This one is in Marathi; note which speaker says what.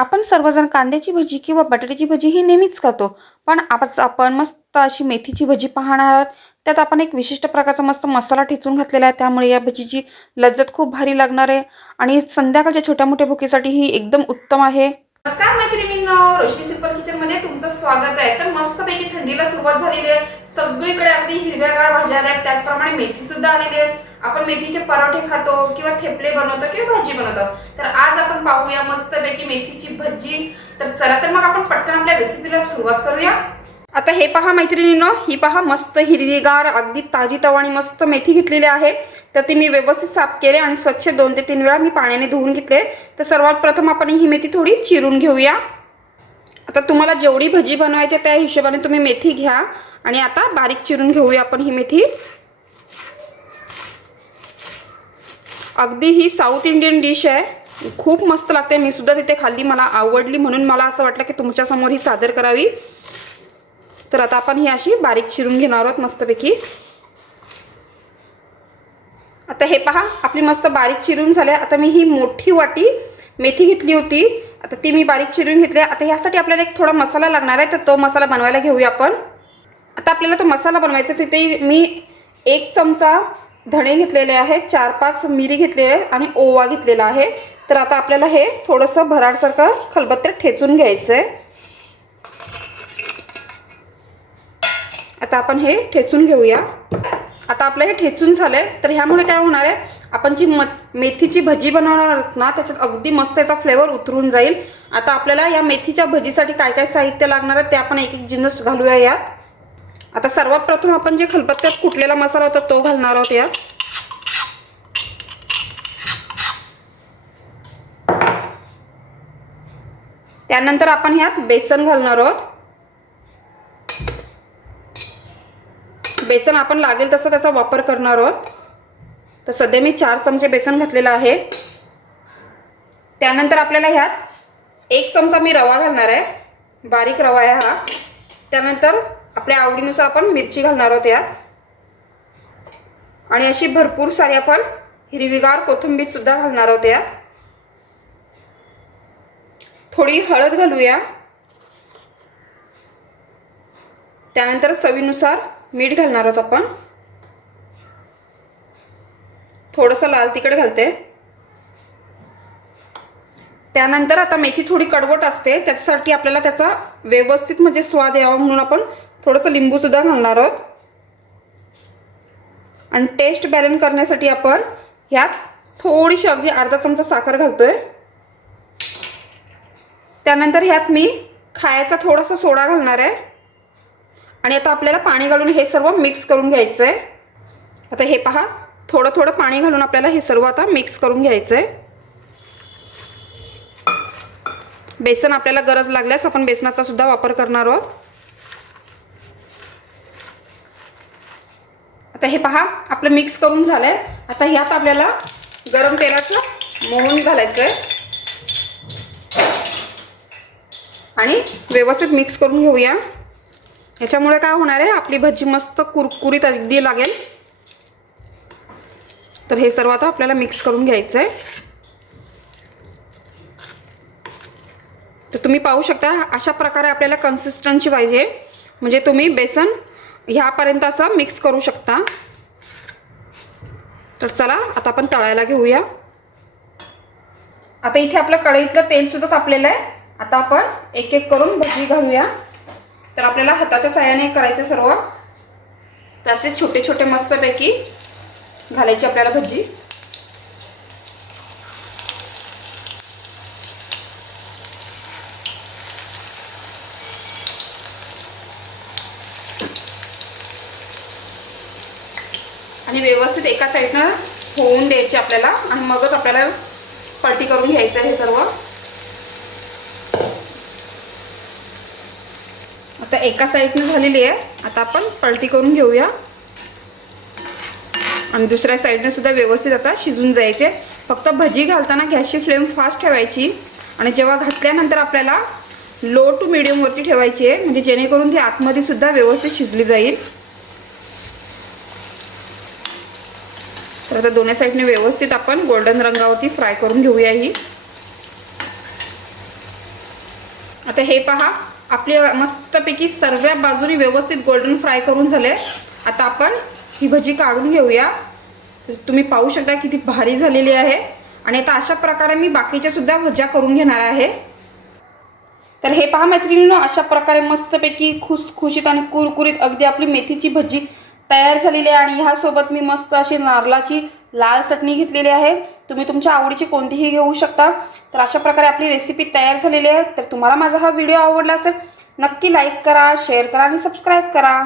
Speaker 1: आपण सर्वजण कांद्याची भजी किंवा बटाट्याची भजी ही नेहमीच खातो. पण आज आपण मस्त अशी मेथीची भजी पाहणार आहोत. त्यात आपण एक विशिष्ट प्रकारचा मस्त मसाला ठेचून घातलेला आहे. त्यामुळे या भजीची लज्जत खूप भारी लागणार आहे. आणि संध्याकाळच्या छोट्या मोठ्या भुकीसाठी ही एकदम उत्तम आहे. नमस्कार मैत्रिणींनो रोशनी सिंपल किचनमध्ये तुमचं स्वागत आहे. तर मस्तपैकी थंडीला सुरुवात झालेली आहे. सगळीकडे अगदी हिरव्यागार भाज्या आल्या त्याचप्रमाणे मेथी सुद्धा आलेली आहे. आपण मेथीचे पराठे खातो किंवा ठेपले बनवतो किंवा भाजी बनवतो. तर आज आपण पाहूया मस्तपैकी मेथीची भजी. तर चला तर मग आपण पटकन आपल्या रेसिपीला सुरुवात करूया. आता हे पहा मैत्रिणीनो ही पहा मस्त हिरवीगार अगदी ताजी तवाणी मस्त मेथी घेतलेली आहे. तर ती मी व्यवस्थित साफ केले आणि स्वच्छ दोन ते तीन वेळा मी पाण्याने धुवून घेतले. तर सर्वात प्रथम आपण ही मेथी थोडी चिरून घेऊया. आता तुम्हाला जेवढी भजी बनवायची आहे, त्या हिशोबाने तुम्ही मेथी घ्या. आणि आता बारीक चिरून घेऊया आपण ही मेथी. अगदी ही साऊथ इंडियन डिश आहे. खूप मस्त लागते. मी सुद्धा तिथे खाल्ली. मला आवडली म्हणून मला असं वाटलं की तुमच्यासमोर ही सादर करावी. तर आता आपण ही अशी बारीक चिरून घेणार आहोत मस्तपैकी. आता हे पहा आपली मस्त बारीक चिरून झाले. आता मी ही मोठी वाटी मेथी घेतली होती. आता ती मी बारीक चिरून घेतली. आता ह्यासाठी आपल्याला एक थोडा मसाला लागणार आहे. तर तो मसाला बनवायला घेऊया आपण. आता आपल्याला तो मसाला बनवायचा तिथे मी एक चमचा धणे घेतलेले आहेत चार पाच मिरी घेतलेले आहे आणि ओवा घेतलेला आहे. तर आता आपल्याला हे थोडंसं भराडसारखं खलबत्त्यात ठेचून घ्यायचं आहे आता आपण हे ठेचून घेऊया. आता आपलं हे ठेचून झालंय तर ह्यामुळे काय होणार आहे? आपण जी म मेथीची भजी बनवणार आहोत ना त्याच्यात अगदी मस्त याचा फ्लेवर उतरून जाईल. आता आपल्याला या मेथीच्या भजीसाठी काय काय साहित्य लागणार आहे ते आपण एक एक जिन्नस घालूया यात. आता सर्वात प्रथम आपण जे खलबत्त्यात कुटलेला मसाला होता तो घालणार आहोत यात त्यानंतर आपण ह्यात बेसन घालणार आहोत. बेसन आपण लागेल तसं त्याचा वापर करणार आहोत. तर सध्या मी चार चमचे बेसन घातलेलं आहे. त्यानंतर आपल्याला ह्यात एक चमचा मी रवा घालणार आहे. बारीक रवा आहे हा. त्यानंतर आपल्या आवडीनुसार आपण मिरची घालणार आहोत यात. आणि अशी भरपूर सारी आपण हिरवीगार कोथिंबीर सुद्धा घालणार आहोत यात. थोडी हळद घालूया. त्यानंतर चवीनुसार मीठ घालणार आहोत आपण. थोडंसं लाल तिखट घालते. त्यानंतर आता मेथी थोडी कडवट असते. त्याच्यासाठी आपल्याला त्याचा व्यवस्थित म्हणजे स्वाद यावा म्हणून आपण थोडंसं लिंबूसुद्धा घालणार आहोत. आणि टेस्ट बॅलन्स करण्यासाठी आपण ह्यात थोडीशी अगदी अर्धा चमचा साखर घालतोय. त्यानंतर ह्यात मी खायचा थोडासा सोडा घालणार आहे. आणि आता आपल्याला पाणी घालून हे सर्व मिक्स करून घ्यायचं आहे आता हे पहा थोडं थोडं पाणी घालून आपल्याला हे सर्व आता मिक्स करून घ्यायचं आहे बेसन आपल्याला गरज लागल्यास आपण बेसनाचा सुद्धा वापर करणार आहोत. आता हे पहा आपलं मिक्स करून झालं आहे आता ह्यात आपल्याला गरम तेलाचं मोहन घालायचं आहे आणि व्यवस्थित मिक्स करून घेऊया. याच्यामुळे काय होणार आहे आपली भजी मस्त कुरकुरीत अगदी लागेल. तर हे सर्व आता आपल्याला मिक्स करून घ्यायचं आहे तर तुम्ही पाहू शकता अशा प्रकारे आपल्याला कन्सिस्टन्सी पाहिजे. म्हणजे तुम्ही बेसन ह्यापर्यंत असं मिक्स करू शकता. तर चला आता आपण तळायला घेऊया. आता इथे आपलं कढईतलं तेलसुद्धा तापलेलं आहे. आता आपण एक एक करून भजी घालूया. तर आपल्याला हाताच्या साह्याने करायचं सर्व. तर असे छोटे छोटे मस्तपैकी घालायची आपल्याला भजी. आणि व्यवस्थित एका साईडनं होऊन द्यायची आपल्याला. आणि मगच आपल्याला पलटी करून घ्यायचं आहे हे सर्व. आता एका साईडनं झालेली आहे. आता आपण पलटी करून घेऊया. आणि दुसऱ्या साईडने सुद्धा व्यवस्थित आता शिजून जायचे. फक्त भजी घालताना गॅसची फ्लेम फास्ट ठेवायची. आणि जेव्हा घातल्यानंतर आपल्याला लो टू मिडियमवरती ठेवायची आहे. म्हणजे जेणेकरून ती आतमध्ये सुद्धा व्यवस्थित शिजली जाईल. तर आता दोन्ही साईडने व्यवस्थित आपण गोल्डन रंगावरती फ्राय करून घेऊया ही. आता हे पहा आपली मस्तपैकी सर्व बाजूनी व्यवस्थित गोल्डन फ्राय करून झाले. आता आपण ही भजी काढून घेऊया. तुम्ही पाहू शकता किती भारी झालेली आहे. आणि आता अशा प्रकारे मी बाकीच्या सुद्धा भज्या करून घेणार आहे. तर हे पहा मैत्रिणींनो अशा प्रकारे मस्तपैकी खुसखुशीत आणि कुरकुरीत अगदी आपली मेथीची भजी तयार झालेली आहे आणि ह्यासोबत मी मस्त अशी नारळाची लाल चटणी घेतलेली आहे. तुम्ही तुमच्या आवडीची कोणतीही घेऊ शकता. तर अशा प्रकारे आपली रेसिपी तयार झालेली आहे. तर तुम्हाला माझा हा व्हिडिओ आवडला असेल नक्की लाईक करा शेअर करा आणि सबस्क्राईब करा.